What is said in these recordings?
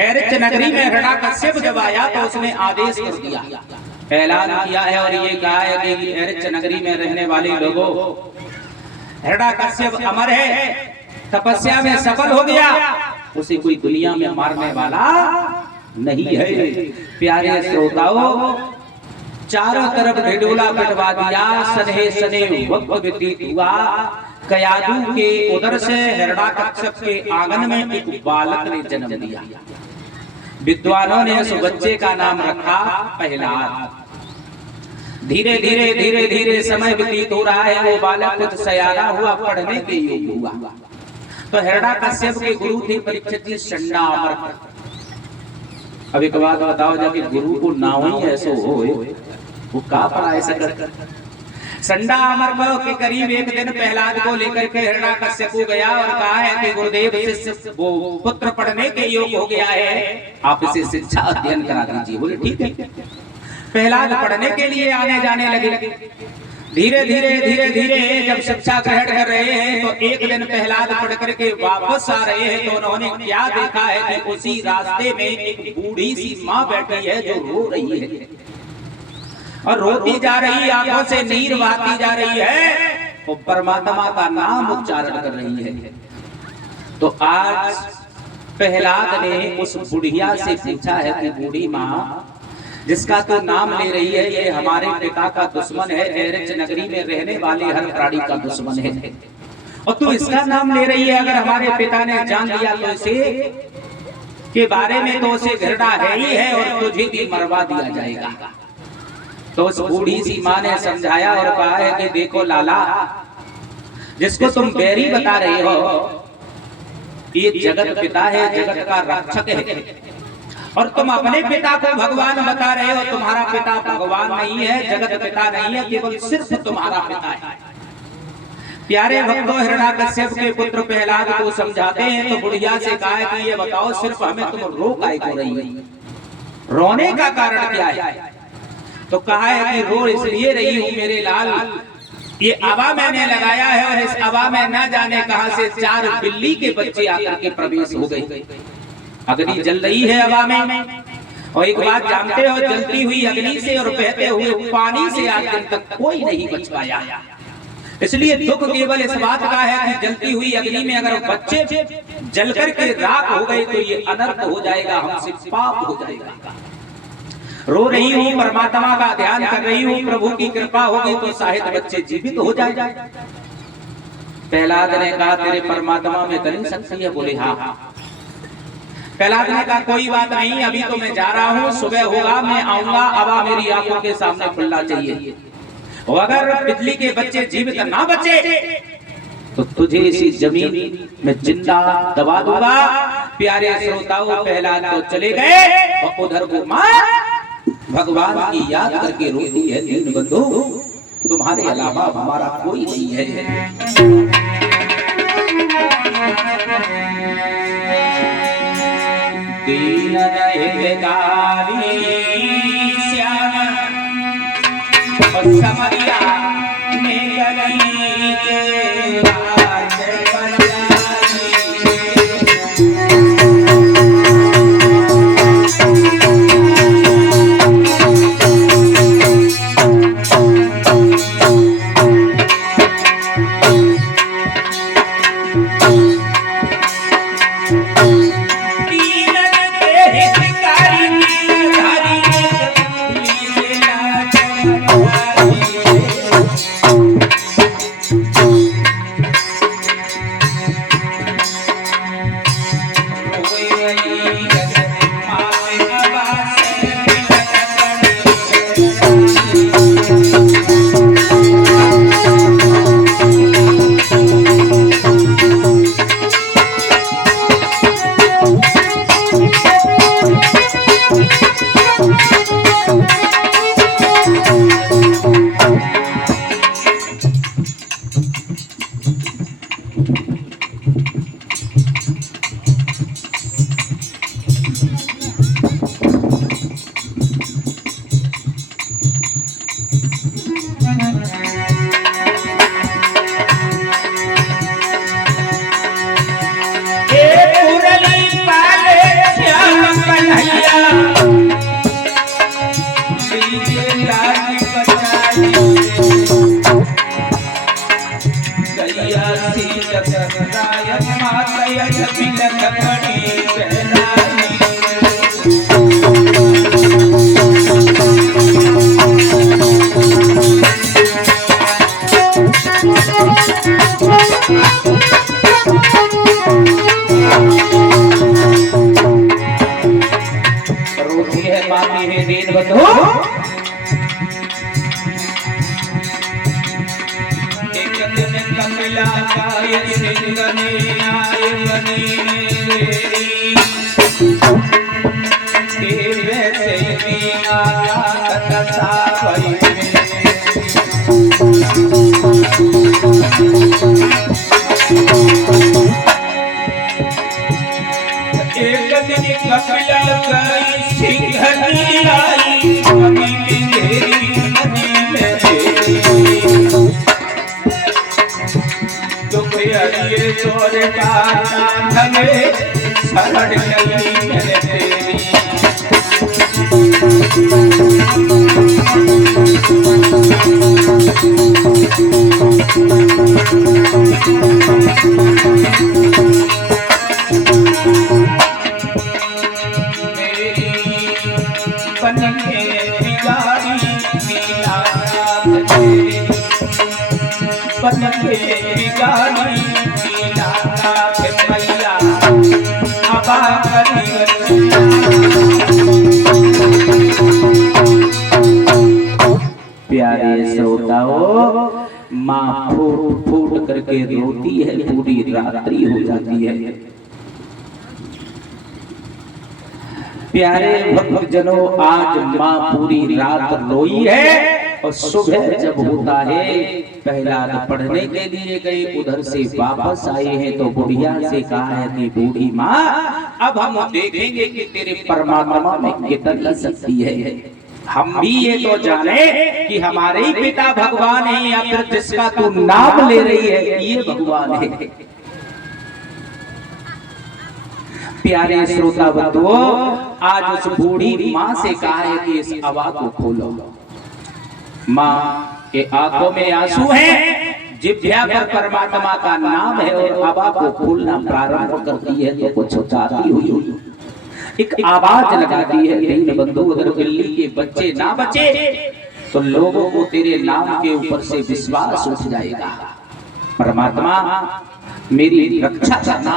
Erich नगरी में हिरण्यकश्यप जब आया तो उसने आदेश कर दिया, ऐलान किया है और ये कहा है कि एरिच नगरी में रहने वाले लोगों, हिरण्यकश्यप अमर है, तपस्या में सफल हो गया, उसे कोई दुनिया में मारने वाला नहीं है। प्यारे श्रोताओं, चारों तरफ ढिढोला पिटवा दिया, सने सने वक्त व्यतीत हुआ। कयादू के उदर से हिरण्यकश्यप के आंगन में एक बालक ने जन्म लिया। विद्वानों ने उस बच्चे का नाम रखा प्रहलाद। धीरे धीरे धीरे धीरे समय व्यतीत हो रहा है, वो बालक कुछ सयाना हुआ, पढ़ने के योग्य हुआ। तो हिरण्यकश्यप के गुरु थे परीक्षित जी षंडा अमर। अब एक बात बताओ, जब गुरु को ना ही ऐसो हो, वो का पढ़ाए सकत। षंडा अमर के करीब एक दिन प्रहलाद को लेकर के हिरण्यकश्यप को गया और कहा है कि गुरुदेव शिष्य वो पुत्र पढ़ने के योग्य हो गया है, आप इसे शिक्षा अध्ययन करा दीजिए। बोले ठीक है। प्रहलाद पढ़ने के लिए आने जाने लगे। धीरे धीरे धीरे धीरे जब शिक्षा ग्रहण कर रहे हैं तो एक दिन प्रहलाद पढ़ करके वापस आ रहे हैं तो उन्होंने क्या देखा है कि उसी रास्ते में एक बूढ़ी सी माँ बैठी है जो रो रही है और रोती जा रही, आंखों से नीर बहती जा रही है, वो परमात्मा का नाम उच्चारण कर रही है। तो आज प्रहलाद ने उस बुढ़िया से पूछा है कि बूढ़ी माँ, जिसका तो नाम ले रही है, ये हमारे पिता का दुश्मन है, एरिच नगरी में रहने वाले हर प्राणी का दुश्मन है, और तू इसका नाम ले रही है। अगर हमारे पिता ने जान लिया तो इसे के बारे में तो उसे घृणा है ही है और तुझे भी मरवा दिया जाएगा। तो उस बूढ़ी सी माँ ने समझाया और कहा है कि देखो लाला, जिसको तुम बैरी बता रहे हो, ये जगत पिता है, जगत का रक्षक है, और तुम अपने पिता को भगवान बता रहे हो। तुम्हारा पिता भगवान नहीं है, जगत पिता नहीं है, केवल सिर्फ तुम्हारा पिता है। प्यारे भक्तों, हिरण्यकश्यप के पुत्र प्रहलाद को समझाते हैं तो बुढ़िया से कहा है कि ये बताओ, सिर्फ हमें तुम रो काहे को रही है, रोने का कारण क्या है? तो कहा है कि रो इसलिए रही हूँ मेरे लाल, ये अवा मैंने लगाया है और इस अवा में न जाने कहां से 4 बिल्ली के बच्चे आकर के प्रवेश हो गए। अग्नि जल रही है हवा में, और एक बात जानते हो, जलती हुई अग्नि से और बहते हुए पानी से आज दिन तक कोई नहीं बच पाया। इसलिए दुख केवल इस बात का है कि जलती हुई अग्नि में अगर बच्चे जलकर के राख हो गए तो ये अनर्थ हो जाएगा, हमसे पाप हो जाएगा। रो रही हूँ, परमात्मा का ध्यान कर रही हूँ, प्रभु की कृपा होगी तो शायद बच्चे जीवित हो जाए। प्रहलाद ने कहा तेरे परमात्मा में करी शक्ति है? बोले हाँ। प्रहलाद ने कहा कोई बात नहीं, अभी तो मैं जा रहा हूँ, सुबह होगा मैं आऊंगा, अवा मेरी आंखों के सामने खुलना चाहिए, और अगर बिजली के बच्चे जीवित ना बचे तो तुझे इसी जमीन में जिंदा दबा दूंगा। प्यारे श्रोताओं, प्रहलाद तो चले गए और उधर वो मां भगवान की याद करके रोती है, दीन बंधु तुम्हारे अलावा हमारा कोई नहीं है। दीन हितकारी श्याम और समरिया में गली के राज गाते हैं दीन बंधु। एक दिन कमला काय सिंगने आए बनी मेरी, वैसे ही आया कथा भई। एक दिन कमला काय सिंगने आई बनी मेरी, ये चोर का धने सड़ गई मेरे तेरी। बन के बिगाड़ी मीना तेरी, बन के बिगाड़ी मैया अबा करी। प्यारे श्रोताओ, माँ फूट फूट करके रोती है, पूरी रात्रि हो जाती है। प्यारे भक्तजनों, आज माँ पूरी रात रोई है और सुबह जब होता है पहला पढ़ने के लिए गई, उधर से वापस आए हैं तो बुढ़िया से कहा है कि बूढ़ी माँ अब हम देखेंगे कि तेरे परमात्मा में कितनी शक्ति है। हम भी ये तो जाने कि हमारे ही पिता भगवान है या फिर जिसका तू नाम ले रही है ये भगवान है। प्यारे श्रोता बंधुओं, आज उस बूढ़ी माँ से कहा है कि इस आवाज को खोलो। माँ के आंखों में आंसू हैं, जिह्वा पर परमात्मा का नाम है और आवाज को खोलना प्रारंभ करती है तो कुछ चाहती हुई एक आवाज लगाती है, दीन बंधु अगर बिल्ली के बच्चे ना बचे तो लोगों को तेरे नाम के ऊपर से विश्वास उठ जाएगा। परमात्मा मेरी रक्षा करना।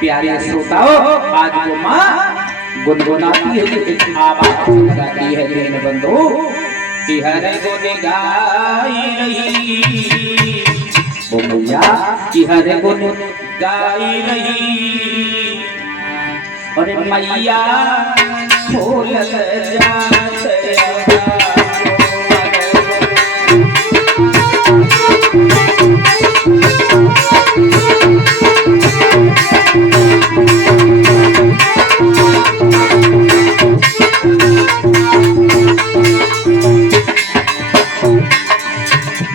प्यारे श्रोताओ, आज वो माँ गुनगुनाती है, एक आवाज लगाती है दीन बंधु कि हरे गुण गाई रही, ओ मैया कि हरे गुण गाई रही, और मैया खोल जात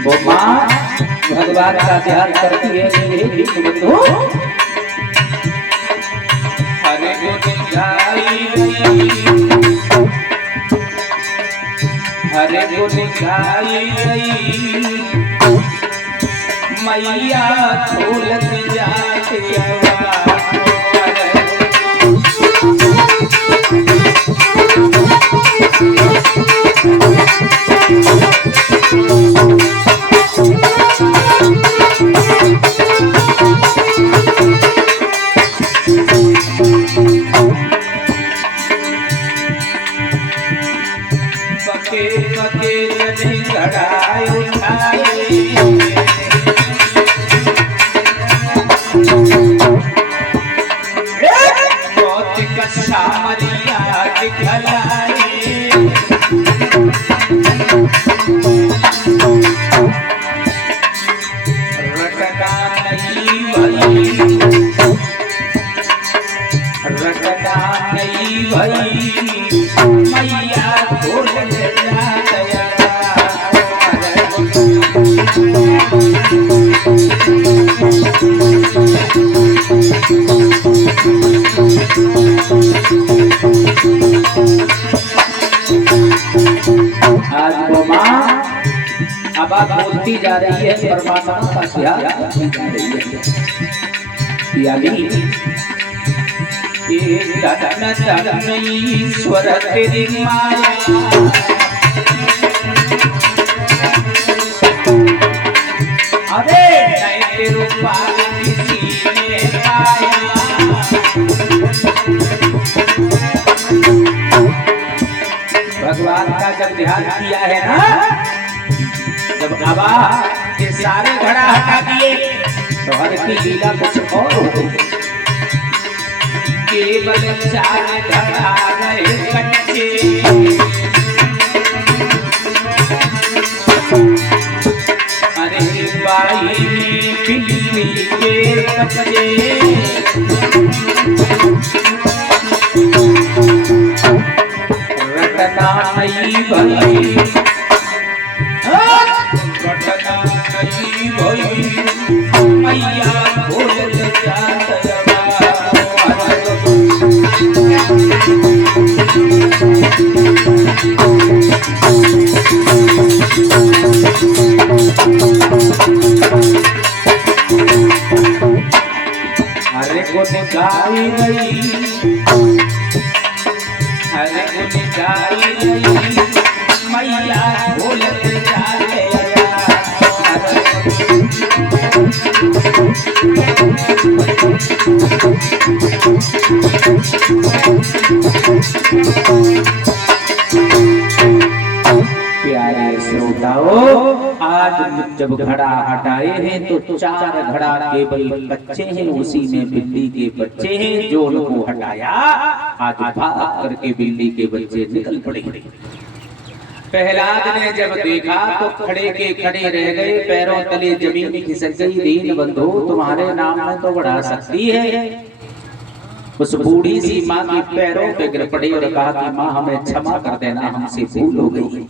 वो माँ भगवान का ध्यान करती है। बंधु हरे गुण गाई रही, हरे गुण गाई रही, मैया झूलत जाते पके पके जने घड़ाए उठाए, बहुत कसा मरिया दिखलाए, रटना नहीं भई, रटना नहीं भई, मैया खोल आज वो माँ अब आप बोलती जा रही है, परमात्मा का ध्यान करती जा रही है। यानी ईश्वर तेरी माया, अरे नए रूपा किसी ने पाया, बाबा ये सारे घड़ा हटा दिए तो हर की लीला कुछ और हो गई। केवल 4 घड़ा रहे कच्चे, अरे बाई बिल्ली के कपड़े रटना नहीं भई, रटना नहीं भई मैया भोल अरे को गाई गई, अरे को गाई गई मैया भोलत जाते प्यारे श्रोताओं, आज जब घड़ा हटाए हैं तो 4 घड़ा केवल बच्चे हैं, उसी में बिल्ली के बच्चे हैं जो उनको हटाया। आज भाग करके बिल्ली के बच्चे निकल पड़े। प्रहलाद ने जब देखा तो खड़े के खड़े रह गए, पैरों तले जमीन खिसक गई। दीन बंधु तुम्हारे नाम में तो बड़ा शक्ति है। उस बूढ़ी सी माँ की पैरों पे गिर पड़ी और कहा कि माँ हमें क्षमा कर देना, हमसे भूल हो गई।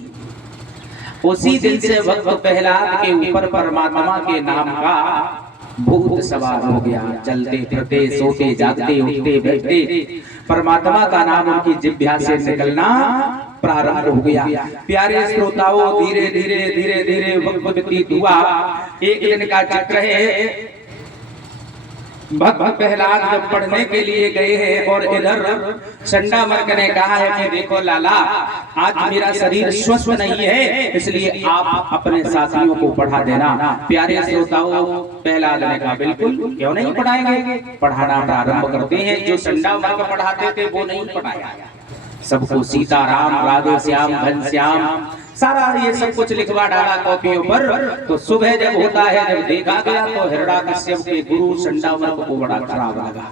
उसी दिन से भक्त प्रहलाद के ऊपर परमात्मा के नाम का भूत सवार हो गया। चलते फिरते सोते जागते उठते बैठते परमात्मा का नाम उनकी जिह्वा से निकलना प्रारंभ हो गया। प्यारे श्रोताओं, धीरे धीरे धीरे धीरे वक्त व्यतीत हुआ। एक दिन का चक्र है। भक्त प्रहलाद जब पढ़ने के लिए गए हैं और इधर चंडा मर्क ने कहा है कि देखो लाला, आज मेरा शरीर स्वस्थ नहीं है, इसलिए आप अपने साथियों को पढ़ा देना। प्यारे श्रोताओं, प्रहलाद ने कहा बिल्कुल, क्यों नहीं पढ़ाएंगे, पढ़ाना प्रारंभ करते हैं। जो चंडा मर्क पढ़ाते थे वो नहीं पढ़ाया, सबको सीताराम राधे श्याम घनश्याम सारा ये सब कुछ लिखवा डाला कॉपियों पर। तो सुबह जब होता है, जब देखा गया तो हिरण्यकश्यप के गुरु चंडामर्क को बड़ा खराब लगा।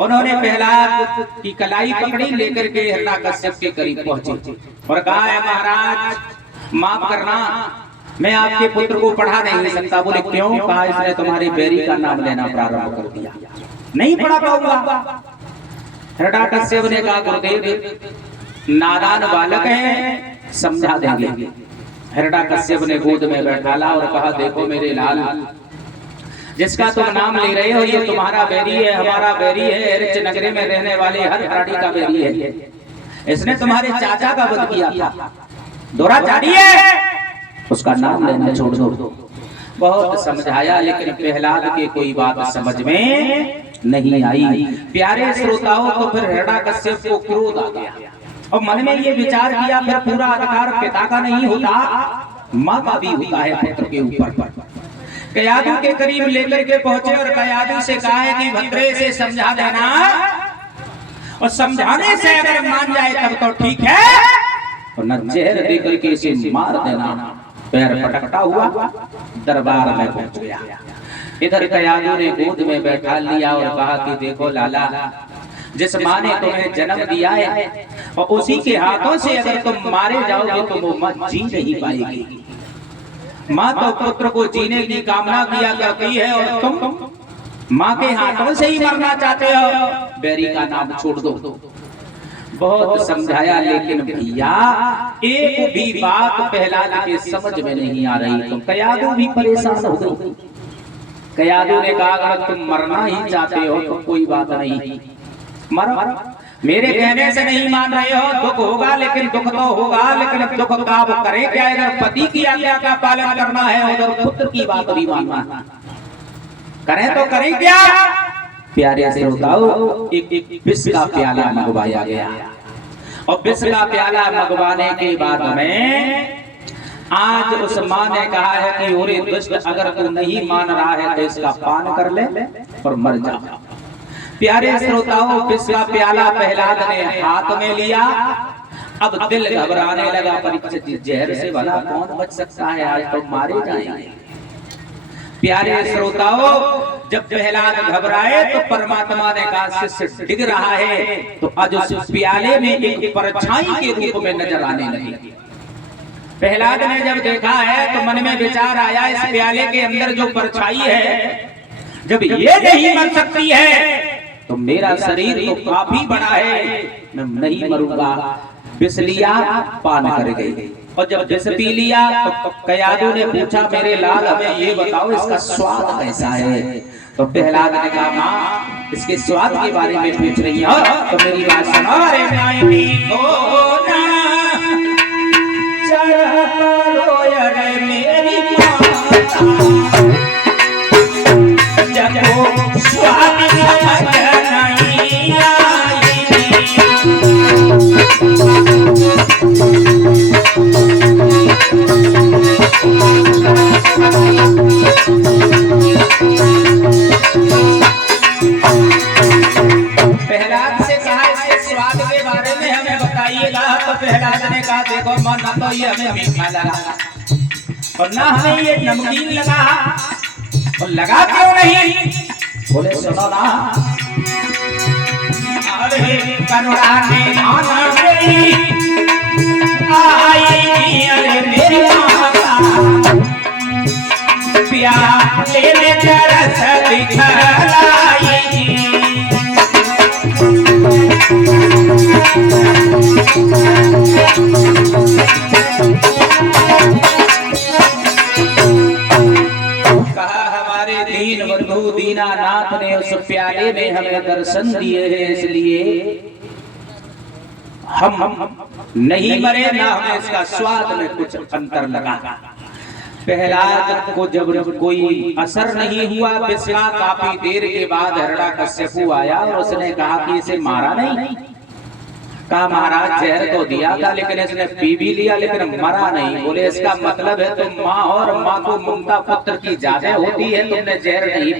उन्होंने प्रहलाद की कलाई पकड़ी, लेकर के हिरण्यकश्यप के करीब पहुंचे और कहा है महाराज माफ करना, मैं आपके पुत्र को पढ़ा नहीं सकता। बोले क्यों? कहा इसने तुम्हारे बैरी का नाम लेना प्रारंभ कर दिया, नहीं पढ़ा पाऊंगा। हिरण्यकश्यप ने कहा गुरुदेव नादान बालक है, समझा देंगे। हिरण्यकश्यप ने गोद में बैठाला और कहा देखो मेरे लाल, जिसका तुम नाम ले रहे हो ये तुम्हारा बैरी है, हमारा बैरी है, एरच नगरी में रहने वाले हर प्राणी का बैरी है। इसने तुम्हारे चाचा का वध किया था, दुराचारी है, उसका नाम लेना छोड़ दो। बहुत समझाया लेकिन प्रहलाद के कोई बात समझ में नहीं आई। प्यारे श्रोताओं, तो फिर हिरण्यकश्यप को क्रोध आ गया और मन में ये विचार किया फिर पूरा अधिकार पिता का नहीं होता, माँ का भी होता है पुत्र के ऊपर। कयादू के करीब लेकर के पहुंचे और कयादू से कहा है कि भद्रे से समझा देना, और समझाने से अगर मान जाए तब तो ठीक है, और न जहर देकर के इसे मार देना। पैर पटकता हुआ दरबार में पहुंच गया। इधर कयादू ने गोद में बैठा लिया और कहा कि देखो लाला, जिस माँ ने तुम्हें जन्म दिया है और उसी के हाथों से अगर तुम मारे जाओगे तो वो माँ जी नहीं पाएगी। माँ तो पुत्र को जीने की कामना किया करती है और तुम माँ के हाथों से ही मरना चाहते हो, बैरी का नाम छोड़ दो। बहुत समझाया लेकिन भैया एक भी बात प्रहलाद के समझ में नहीं आ रही। तो कयादू भी परेशान हो गई। कयादू ने कहा अगर तुम मरना ही चाहते हो तो कोई बात नहीं, मरो, मेरे कहने से नहीं मान रहे हो, दुख होगा लेकिन दुख तो होगा, लेकिन दुख का वो करे क्या? अगर पति की आज्ञा का पालन करना है उधर पुत्र की बात भी मानना, करें तो करें क्या? प्यारे श्रोताओ, एक विष का प्याला मंगवाया गया और विष का प्याला मंगवाने के बाद में आज उस माँ ने कहा है कि ओरे दुष्ट, अगर तू नहीं मान रहा है तो इसका पान कर ले और मर जा। प्यारे श्रोताओं, विष का प्याला प्रहलाद ने हाथ में लिया, अब दिल घबराने लगा। परीक्षित जी, जहर से भला कौन बच सकता है, आज तो मारे जाएंगे। प्यारे श्रोताओं, जब प्रहलाद घबराए तो परमात्मा ने कहा शिष्य डिग रहा है, तो आज उस प्याले में एक परछाई के रूप में नजर आने लगी। प्रहलाद ने जब देखा है तो मन में विचार आया, इस प्याले के अंदर जो परछाई है, जब ये नहीं मर सकती है तो मेरा शरीर तो काफी बड़ा है, मैं नहीं मरूंगा। विष लिया, पान कर गई, और जब विष पी लिया तो कयादू ने पूछा, मेरे लाल हमें ये बताओ इसका स्वाद कैसा है। तो प्रहलाद ने कहा, माँ इसके स्वाद के बारे में पूछ रही हो तो मेरी बात सुनो। अरे मेरी स्वाद नहीं आई। प्रहलाद से कहा इसके स्वाद के बारे में हमें बताइएगा। तो प्रहलाद ने कहा, देखो मन, ना तो ये हमें मीठा लगा और ना हमें ये नमकीन लगा, और लगा क्यों नहीं? बोले सुनो ना, अरे करुणा ने आना गई आई, अरे मेरी माता प्याले में तरस दिखलाई। दीन बंधु दीनानाथ ने उस प्याले में हमें दर्शन दिए हैं, इसलिए हम नहीं मरे, ना हमें इसका स्वाद में कुछ अंतर लगा। प्रहलाद को जब कोई असर नहीं हुआ, पिछला काफी देर के बाद हिरण्यकश्यपु आया और उसने कहा कि इसे मारा नहीं। कहा महाराज जहर तो दिया था लेकिन इसने पी भी लिया लेकिन मरा नहीं। बोले इसका मतलब है तुम माँ और माँ को ममता पुत्र की ज्यादा होती है, तुमने जहर नहीं